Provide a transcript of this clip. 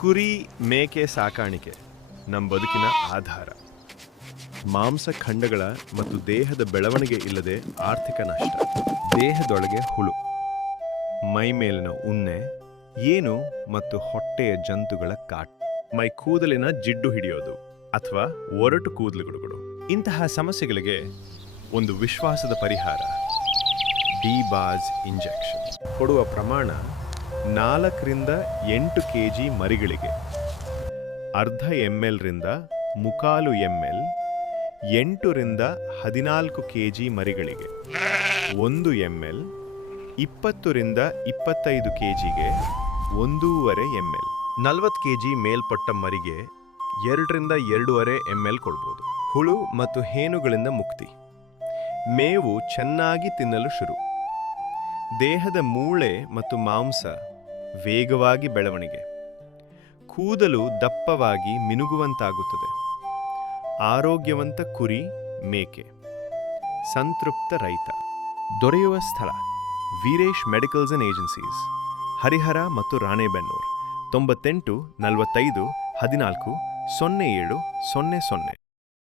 ಕುರಿ ಮೇಕೆ ಸಾಕಾಣಿಕೆ ನಮ್ಮ ಬದುಕಿನ ಆಧಾರ. ಮಾಂಸ ಖಂಡಗಳ ಮತ್ತು ದೇಹದ ಬೆಳವಣಿಗೆ ಇಲ್ಲದೆ ಆರ್ಥಿಕ ನಷ್ಟ. ದೇಹದೊಳಗೆ ಹುಳು, ಮೈ ಮೇಲಿನ ಉಣ್ಣೆ, ಏನು ಮತ್ತು ಹೊಟ್ಟೆಯ ಜಂತುಗಳ ಕಾಟ, ಮೈ ಕೂದಲಿನ ಜಿಡ್ಡು ಹಿಡಿಯೋದು ಅಥವಾ ಒರಟು ಕೂದಲುಗಳು. ಇಂತಹ ಸಮಸ್ಯೆಗಳಿಗೆ ಒಂದು ವಿಶ್ವಾಸದ ಪರಿಹಾರ, ಡಿ-ಬಾಜ್ ಇಂಜೆಕ್ಷನ್. ಕೊಡುವ ಪ್ರಮಾಣ 4 ರಿಂದ 8 kg ಮರಿಗಳಿಗೆ, ಅರ್ಧ ml ರಿಂದ 3/4 ml, 8 ರಿಂದ 14 kg ಮರಿಗಳಿಗೆ 1 ml, 20 ರಿಂದ 25 kgಗೆ 1.5 ml, 40 kg ಮೇಲ್ಪಟ್ಟ ಮರಿಗೆ 2 ರಿಂದ 2.5 ml ಕೊಡ್ಬೋದು. ಹುಳು ಮತ್ತು ಹೇನುಗಳಿಂದ ಮುಕ್ತಿ. ಮೇವು ಚೆನ್ನಾಗಿ ತಿನ್ನಲು ಶುರು. ದೇಹದ ಮೂಳೆ ಮತ್ತು ಮಾಂಸ ವೇಗವಾಗಿ ಬೆಳವಣಿಗೆ. ಕೂದಲು ದಪ್ಪವಾಗಿ ಮಿನುಗುವಂತಾಗುತ್ತದೆ. ಆರೋಗ್ಯವಂತ ಕುರಿ ಮೇಕೆ. ಸಂತೃಪ್ತ ರೈತ. ದೊರೆಯುವ ಸ್ಥಳ Veeresh medicals and agencies, Harihara ಮತ್ತು ರಾಣೆಬೆನ್ನೂರು. 98 45 14 07 00.